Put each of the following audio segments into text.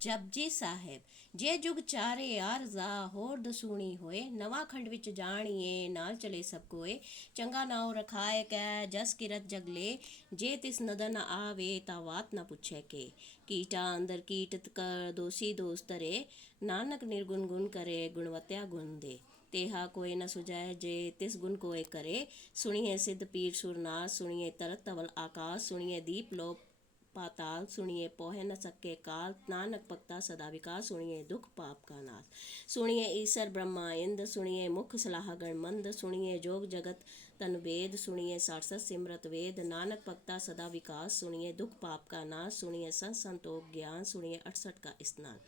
ਜਪਜੀ ਸਾਹਿਬ, ਜੇ ਜੁਗ ਚਾਰੇ ਯਾਰ ਜਾ ਹੋਰ ਦਸੂਣੀ ਹੋਏ, ਨਵਾਂ ਖੰਡ ਵਿੱਚ ਜਾਣੀਏ, ਨਾਲ ਚਲੇ ਸਭ ਕੋਏ, ਚੰਗਾ ਨਾਉ ਰਖਾਏ ਕੈ, ਜਸ ਕਿਰਤ ਜਗਲੇ ਜੇ ਤਿਸ ਨਦਨ ਆਵੇ ਤਾ ਬਾਤ ਨਾ ਪੁੱਛੇ ਕੇ। ਕੀਟਾ ਅੰਦਰ ਕੀਟਤ ਕਰ, ਦੋਸੀ ਦੋਸਤਰੇ ਨਾਨਕ ਨਿਰਗੁਣ ਗੁਣ ਕਰੇ, ਗੁਣਵਤਿਆ ਗੁਣ ਦੇ। ਤੇਹਾ ਕੋਈ ਨ ਸੁਜਾਏ ਜੇ, ਤਿਸ ਗੁਣ ਕੋਏ ਕਰੇ। ਸੁਣੀਏ ਸਿੱਧ ਪੀਰ ਸੁਰਨਾਸ ਸੁਣੀਏ ਤਰਤ ਤਵਲ ਆਕਾਸ਼ ਸੁਣੀਏ ਦੀਪ ਲੋਪ पाताल सुनिए, पोहे न सके काल, नानक भक्ता सदा विकास, सुनिए दुख पाप का नाथ सुनिए ईश्वर ब्रह्मा इंद, सुनिए मुख सलाह गणमंद सुनिए जोग जगत तन वेद, सुनिए सारसत सिमरत वेद, नानक भक्ता सदा विकास, सुनिए दुख पाप का नाश, सुनिए संत संतोख ज्ञान, सुनिए अड़सठ का स्नान।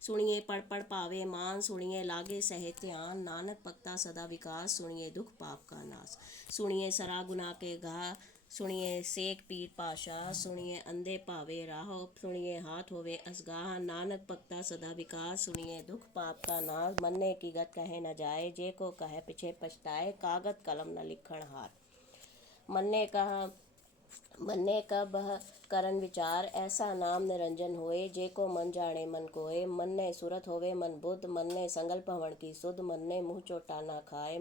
सुनिए पढ़ पढ़ पावे मान, सुनिए लागे सहत्यान नानक भक्ता सदा विकास, सुनिए दुख पाप का नाश। सुनिए सरा गुना के घा ਸੁਣੀਏ ਸੇਖ ਪੀਰ ਪਾਸ਼ਾ ਸੁਣੀਏ ਅੰਦੇ ਭਾਵੇ ਰਾਹੋ ਸੁਣੀਏ ਹਾਥ ਹੋਵੇ ਅਸਗਾਹ ਨਾਨਕ ਭਗਤਾ ਸਦਾ ਵਿਕਾਸ ਸੁਣੀਏ ਦੁਖ ਪਾਪ ਕਾ ਨਾਸ ਮੰਨੇ ਕੀ ਗਤ ਕਹੇ ਨ ਜਾਏ ਜੇ ਕੋ ਕਹੇ ਪਿਛੇ ਪਛਤਾਏ ਕਾਗਤ ਕਲਮ ਨ ਲਿਖਣ ਹਾਰ ਮੰਨੇ ਕਹਾ ਮੰਨੇ ਕਬ ਕਰਨ ਵਿਚਾਰ ਐਸਾ ਨਾਮ ਨਿਰੰਜਨ ਹੋਏ ਜੇ ਕੋ ਮਨ ਜਾਣੇ ਮਨ ਕੋਏ ਮੰਨੇ ਸੁਰਤ ਹੋਵੇ ਮਨ ਬੁੱਧ ਮੰਨੇ ਸੰਗਲ ਭਵਨ ਕੀ ਸੁਧ ਮੰਨੇ ਮੂੰਹ ਚੋਟਾ ਨਾ ਖਾਏ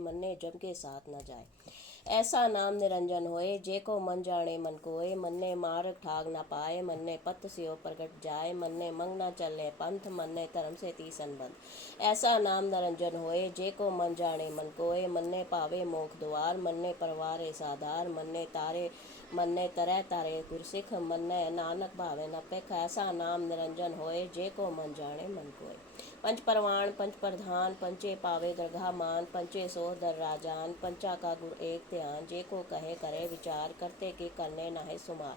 ऐसा नाम निरंजन होए जेको मन जाणे मन कोय मन ने मार्ग ठाग ना पाए, मन ने पथ सियो प्रगट जाए, मन ने मंग ना चले पंथ, मन ने धर्म से ती संबंध। ऐसा नाम निरंजन होए जेको मन जाने मन कोय मन ने पावे मोख द्वार मन ने परवारे साधार, मन ने तारे, मन ने तरह तारे गुरसिख, मन ने नानक भावे न पिख। ऐसा नाम निरंजन होए जेको मन जाने मन कोय पंच परवान पंच प्रधान, पंचे पावे दरगाह मान, पंचे सो दर राजान, पंचा का गुर एक ध्यान जेको कहे करे वीचार करते कि करने नाहे सुमार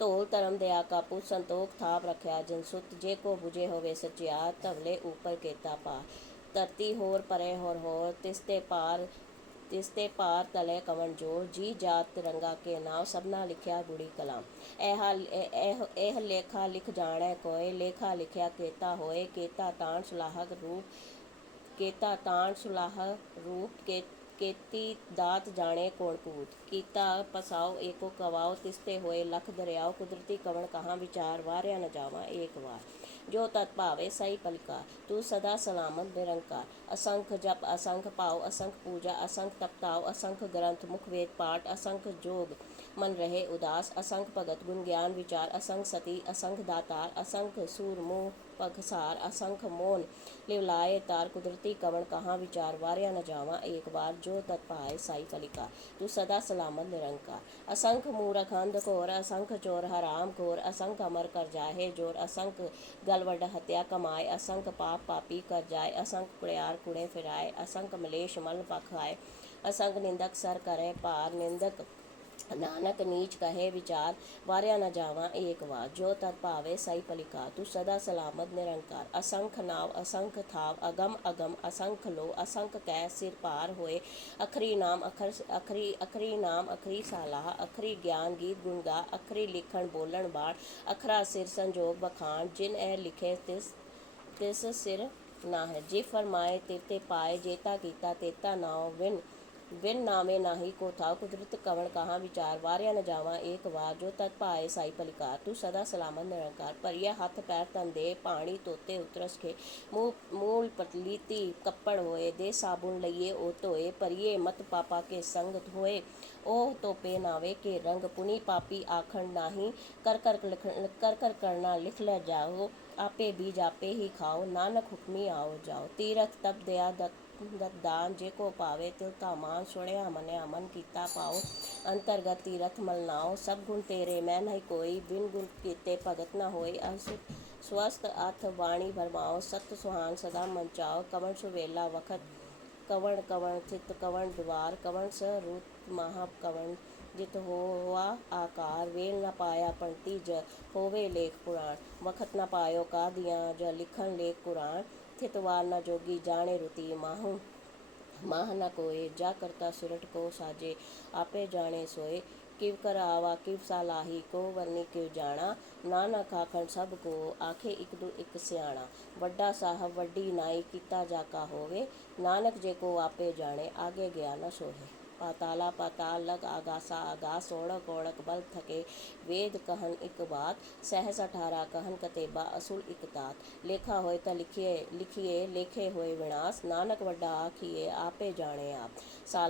ਢੋਲ ਧਰਮ ਦੇ ਆਕਾ ਪੁ ਸੰਤੋਖ ਥਾਪ ਰਖਿਆ, ਜਿਨ ਸੁਤ ਜੇ ਕੋ 부ਜੇ ਹੋਵੇ ਸਚਿਆ ਤਵਲੇ ਉਪਰ ਕੇਤਾ ਪਾ ਧਰਤੀ ਹੋਰ ਪਰੇ ਹੋਰ ਹੋਰ, ਤਿਸ ਤੇ ਪਾਰ, ਤਿਸ ਤੇ ਪਾਰ ਤਲੇ ਕਵਨ ਜੋਰ। ਜੀ ਜਾਤ ਤਿਰੰਗਾ ਕੇ ਨਾਮ ਸਭਨਾ ਲਿਖਿਆ ਗੁੜੀ ਕਲਾਮ। ਇਹ ਇਹ ਇਹ ਲੇਖਾ ਲਿਖ ਜਾਣੈ ਕੋਏ, ਲੇਖਾ ਲਿਖਿਆ ਕੇਤਾ ਹੋਏ। ਕੇਤਾ ਤਾਣ ਸੁਲਾਹਕ ਰੂਪ, ਕੇਤਾ ਤਾਣ ਸੁਲਾਹ ਰੂਪ ਕੇ ਕੇਤੀ ਦਾਤ ਜਾਣੇ ਕੋਣਕੂਤ ਕੀਤਾ। ਪਸਾਓ ਏਕੋ ਕਵਾਓ, ਤਿਸਤੇ ਹੋਏ, ਲਖ ਦਰਿਆਓ, ਕੁਦਰਤੀ ਕਵਣ ਕਹਾਂ, ਵਿਚਾਰ ਵਾਰਿਆ ਨ ਜਾਵਾ, ਏਕ ਵਾਰ। जो तत्पावे सही पलकार तू सदा सलामत निरंकार असंख्य जप असंख पाव असंख पूजा असंख तपताव असंख्य ग्रंथ मुख वेद पाठ असंख्य जोग मन रहे उदास असंख भगत गुण ज्ञान विचार असंख सती असंख दातार असंख्य सूरमोह पगसार असंख्य मोन लिवलाए तार कुदरती कवन कहाँ विचार वारिया न जावा एक बार जो तत्पाए साई कलिका तू सदा सलामत निरंकार असंख्य मूरख अंधकोर असंख चोर हराम घोर असंख अमर कर जाहे ज़ोर असंख गल ਜੋਰ ਅਸੰਖ ਗਲ ਵੱਡ ਹਤਿਆ ਕਮਾਏ, ਅਸੰਖ ਪਾਪ ਪਾਪੀ ਕਰ ਜਾਏ, ਅਸੰਖ ਕੁੜਿਆਰ ਕੁੜੇ ਫਿਰਾਏ, ਅਸੰਖ ਮਲੇਸ਼ ਮਲ ਪਖਾਏ ਅਸੰਖ ਨਿੰਦਕ ਸਰ ਕਰੇ ਭਾਰ, ਨਿੰਦਕ ਨਾਨਕ ਨੀਚ ਕਹੇ ਵਿਚਾਰ, ਵਾਰਿਆ ਨਾ ਜਾਵਾ ਏਕ ਵਾਰ। ਜੋ ਤਤ ਭਾਵੇ ਸਈ ਪਲਿਕਾ ਤੂੰ ਸਦਾ ਸਲਾਮਤ, ਨਿਰੰਕਾਰ। ਅਸੰਖ ਨਾਵ, ਅਸੰਖ ਥਾਵ, ਅਗਮ ਅਗਮ, ਅਸੰਖ ਲੋ, ਅਸੰਖ ਕੈ, ਸਿਰ ਪਾਰ ਹੋਏ। ਅਖਰੀ ਨਾਮ, ਅਖਰ, ਅਖਰੀ ਅਖਰੀ ਨਾਮ, ਅਖਰੀ ਸਾਲਾਹ, ਅਖਰੀ ਗਿਆਨ ਗੀਤ ਗੁਣਗਾ ਅਖਰੀ ਲਿਖਣ, ਬੋਲਣ ਬਾਣ, ਅਖਰਾ ਸਿਰ ਸੰਜੋਗ ਬਖਾਣ, ਜਿਨ ਇਹ ਲਿਖੇ ਤਿਸ ਤਿਸ ਸਿਰ ਨਾ ਹੈ ਜੇ ਫਰਮਾਏ ਤੇ ਪਾਏ, ਜੇਤਾ ਕੀਤਾ, ਤੇਤਾ ਨਾਉ ਵਿਨ ਵਿਨ ਨਾਮੇ ਨਾਹੀ ਕੋ ਥਾ ਕੁਦਰਤ ਕਵਣ ਕਹਾ ਵਿਚਾਰ, ਵਾਰਿਆ ਨ ਜਾਵਾ ਏਕ ਵਾਰ, ਜੋ ਤਤ ਪਾਏ ਸਾਈ ਪਲਿਕਾਰ ਤੂੰ ਸਦਾ ਸਲਾਮਤ ਨਿਰੰਕਾਰ ਪਰਿਆ ਹੱਥ ਪੈਰ ਤਨ ਦੇ, ਪਾਣੀ ਤੋਤੇ ਉਤਰਸ ਕੇ ਮੂਹ ਮੂਲ ਪਤਲੀਤੀ ਕੱਪੜ ਹੋਏ, ਦੇ ਸਾਬੁਨ ਲਈਏ, ਉਹ ਧੋਏ ਪਰਿਏ ਮਤ ਪਾਪਾ ਕੇ ਸੰਗਤ ਹੋਏ ਉਹ ਤੋਪੇ ਨਾਵੇ ਕੇ ਰੰਗ ਪੁਨੀ, ਪਾਪੀ ਆਖਣ ਨਾਹੀ, ਕਰ ਕਰ ਕਰ ਕਰ ਕਰਨਾ ਲਿਖ ਲੈ ਜਾਓ। आपे बीज आपे ही खाओ नानक हुक्मी आओ जाओ तीरथ तप दया दत दान जे को पावे तिल का मान सुने हमने अमन कीता पाओ अंतर्गत तीरथ मलनाओ सब गुण तेरे मैं नहीं कोई बिन गुण कीते भगत न होए अस स्वस्थ अथ वाणी भरमाओ सत सुहान सदा मनचाओ कवन सुवेला वखत कवण कवण चित्त कवण द्वार कवण स रूत महाकवण ਜਿਤ ਹੋਆ ਆਕਾਰ, ਵੇਲ ਨਾ ਪਾਇਆ ਪੰਤੀ ਜ ਹੋਵੇ ਲੇਖ ਪੁਰਾਣ, ਵਖਤ ਨਾ ਪਾਇਓ ਕਾਦੀਆਂ ਜ ਲਿਖਣ ਲੇਖ ਕੁਰਾਨ, ਥਿਤਵਾਰ ਨਾ ਜੋਗੀ ਜਾਣੇ ਰੁਤੀ ਮਾਹੂ, ਮਾਹ ਨਾ ਕੋਏ, ਜਾ ਕਰਤਾ ਸੁਰਟ ਕੋ ਸਾਜੇ, ਆਪੇ ਜਾਣੇ ਸੋਏ, ਕਿਵ ਕਰ ਆਵਾ ਕਿਵ ਸਾਲਾਹੀ ਕੋ ਵਰਨੀ ਕਿਵ ਜਾਣਾ ਨਾਨਕ ਆਖਣ ਸਭ ਕੋ, ਆਖੇ ਇਕ ਦੂ ਇਕ ਸਿਆਣਾ, ਵੱਡਾ ਸਾਹਿਬ ਵੱਡੀ ਨਾਈ, ਕੀਤਾ ਜਾ ਕਾ ਹੋਵੇ, ਨਾਨਕ ਜੇ ਕੋ ਆਪੇ ਜਾਣੇ, ਆਗੇ ਗਿਆ ਨਾ ਸੋਹੇ। ਪਾਤਾਲਾ ਪਾਤਾਲ ਲਗ ਆਗਾਸਾ ਆਗਾਸ ਓੜਕ ਓੜਕ ਬਲ ਥਕੇ ਵੇਦ ਕਹਨ ਇੱਕ ਬਾਤ ਸਹਿਸ ਅਠਾਰਾ ਕਹਨ ਕਤੇਬਾ ਅਸੁਲ ਇੱਕ ਤਾਤ ਲੇਖਾ ਹੋਏ ਤਾਂ ਲਿਖੀਏ ਲਿਖੀਏ ਲੇਖੇ ਹੋਏ ਵਿਨਾਸ਼ ਨਾਨਕ ਵੱਡਾ ਆਖੀਏ ਆਪੇ ਜਾਣੇ ਆਪ ਸਾਲਾ